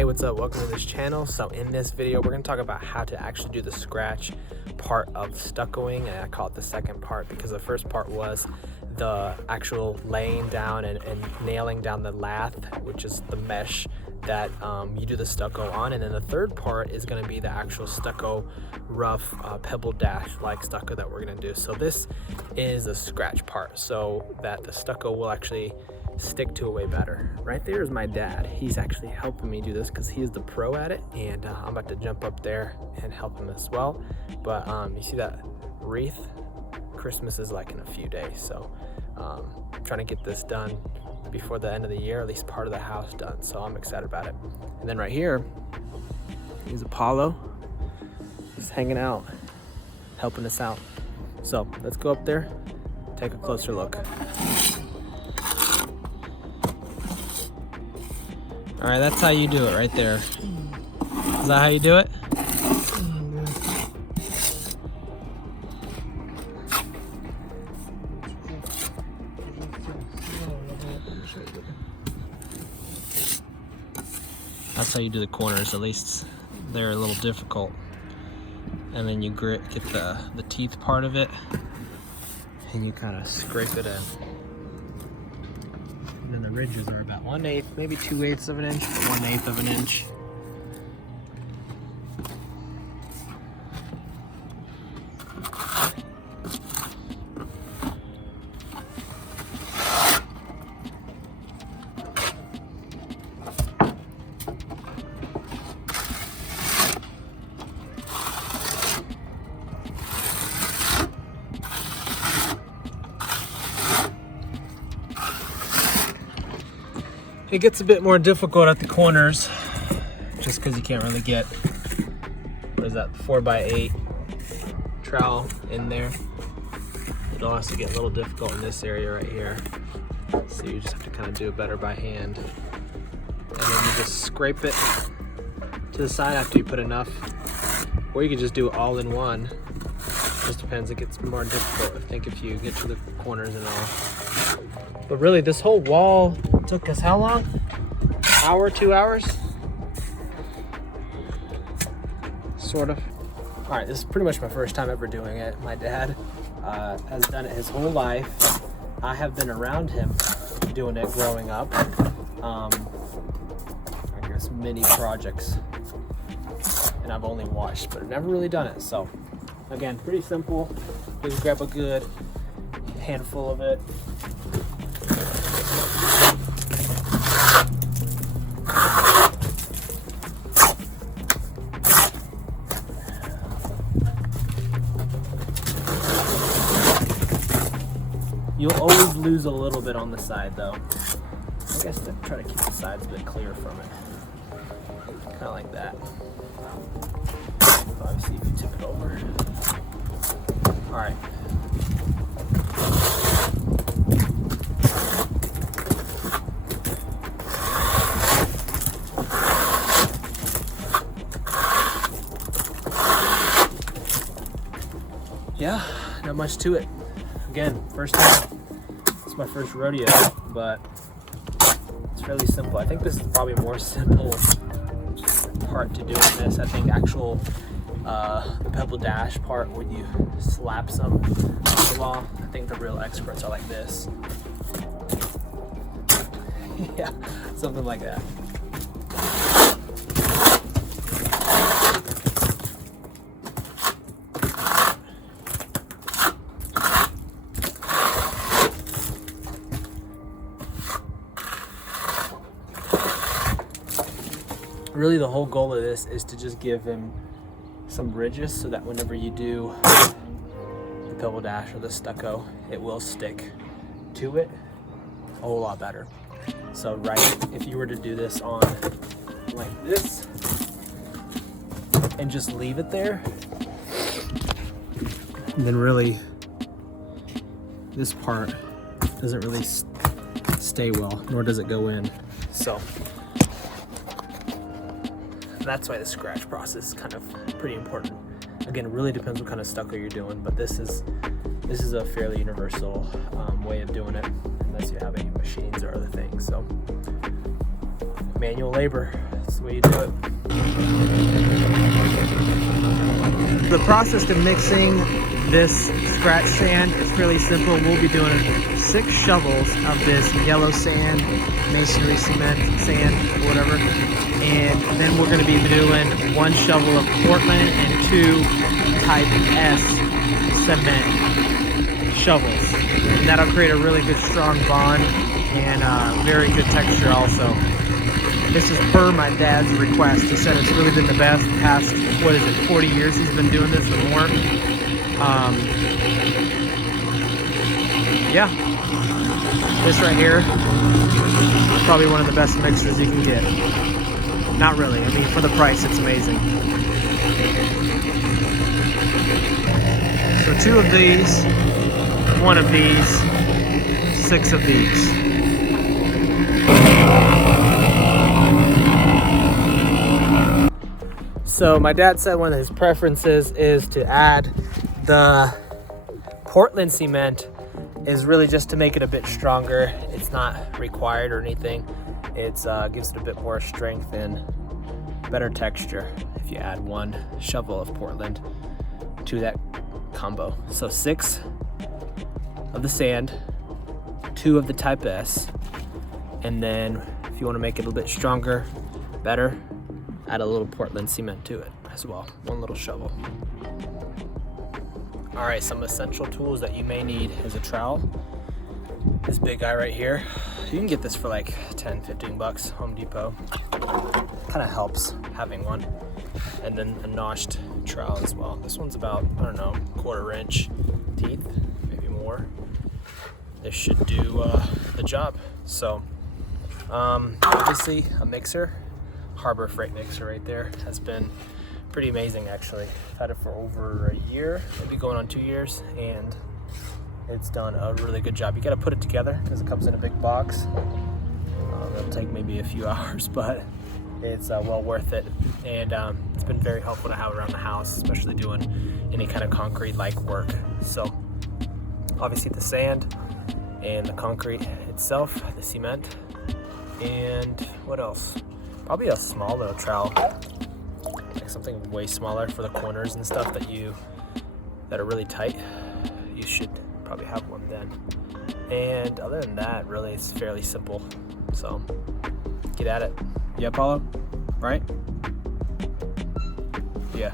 Hey, what's up? Welcome to this channel. So in this video, we're going to talk about how to actually do the scratch part of stuccoing, and I call it the second part because the first part was the actual laying down and nailing down the lath, which is the mesh that you do the stucco on. And then the third part is going to be the actual stucco rough pebble dash like stucco that we're going to do. So this is the scratch part so that the stucco will actually stick to it way better. Right there is my dad. He's actually helping me do this because he's the pro at it, and I'm about to jump up there and help him as well. But you see that wreath? Christmas is like in a few days, so I'm trying to get this done before the end of the year, at least part of the house done, so I'm excited about it. And then right here is Apollo. He's hanging out, helping us out. So let's go up there, take a closer look. All right, that's how you do it right there. Is that how you do it? That's how you do the corners, at least they're a little difficult. And then you get the teeth part of it, and you kind of scrape it in. And then the ridges are about 1/8, maybe 2/8 of an inch, or 1/8 of an inch. It gets a bit more difficult at the corners just because you can't really get, what is that, 4x8 trowel in there. It'll also get a little difficult in this area right here. So you just have to kind of do it better by hand. And then you just scrape it to the side after you put enough. Or you could just do it all in one. Just depends, it gets more difficult, I think, if you get to the corners and all. But really, this whole wall took us how long? An hour, 2 hours? Sort of. All right, this is pretty much my first time ever doing it. My dad has done it his whole life. I have been around him doing it growing up. I guess many projects, and I've only watched, but I've never really done it. So again, pretty simple. Just grab a good handful of it. You'll always lose a little bit on the side though. I guess to try to keep the sides a bit clear from it. Kind of like that. Obviously if you tip it over. Alright. Yeah, not much to it. Again, first time. It's my first rodeo, but it's fairly simple. I think this is probably a more simple part to do in this. I think actual the pebble dash part, when you slap some on the wall, I think the real experts are like this. Yeah, something like that. Really, the whole goal of this is to just give him some ridges so that whenever you do the pebble dash or the stucco, it will stick to it a whole lot better. So right, if you were to do this on like this and just leave it there, then really this part doesn't really stay well, nor does it go in. So that's why the scratch process is kind of pretty important. Again, it really depends what kind of stucco you're doing, but this is a fairly universal way of doing it, unless you have any machines or other things. So manual labor, That's the way you do it. The process to mixing this scratch sand is fairly simple. We'll be doing 6 shovels of this yellow sand, masonry cement, sand, whatever. And then we're going to be doing 1 shovel of Portland and 2 type S cement shovels. And that'll create a really good strong bond and very good texture also. This is per my dad's request. He said it's really been the best past, 40 years he's been doing this or more. Yeah, this right here, probably one of the best mixers you can get. Not really, I mean, for the price, it's amazing. So 2 of these, 1 of these, 6 of these. So my dad said one of his preferences is to add the Portland cement is really just to make it a bit stronger. It's not required or anything. It gives it a bit more strength and better texture if you add 1 shovel of Portland to that combo. So 6 of the sand, 2 of the type S, and then if you want to make it a little bit stronger, better, add a little Portland cement to it as well. 1 little shovel. All right, some essential tools that you may need is a trowel. This big guy right here. You can get this for like 10, 15 bucks, Home Depot. Kind of helps having one. And then a notched trowel as well. This one's about, I don't know, 1/4 inch teeth, maybe more. This should do the job. So, obviously a mixer. Harbor Freight mixer right there has been pretty amazing actually. I've had it for over a year, maybe going on 2 years, and it's done a really good job. You got to put it together because it comes in a big box. It'll take maybe a few hours, but it's well worth it, and it's been very helpful to have around the house, especially doing any kind of concrete-like work. So obviously the sand and the concrete itself, the cement, and what else? Probably a small little trowel, like something way smaller for the corners and stuff that are really tight. You should probably have one then. And other than that, really, it's fairly simple. So get at it. Yeah, Paulo? Right? Yeah.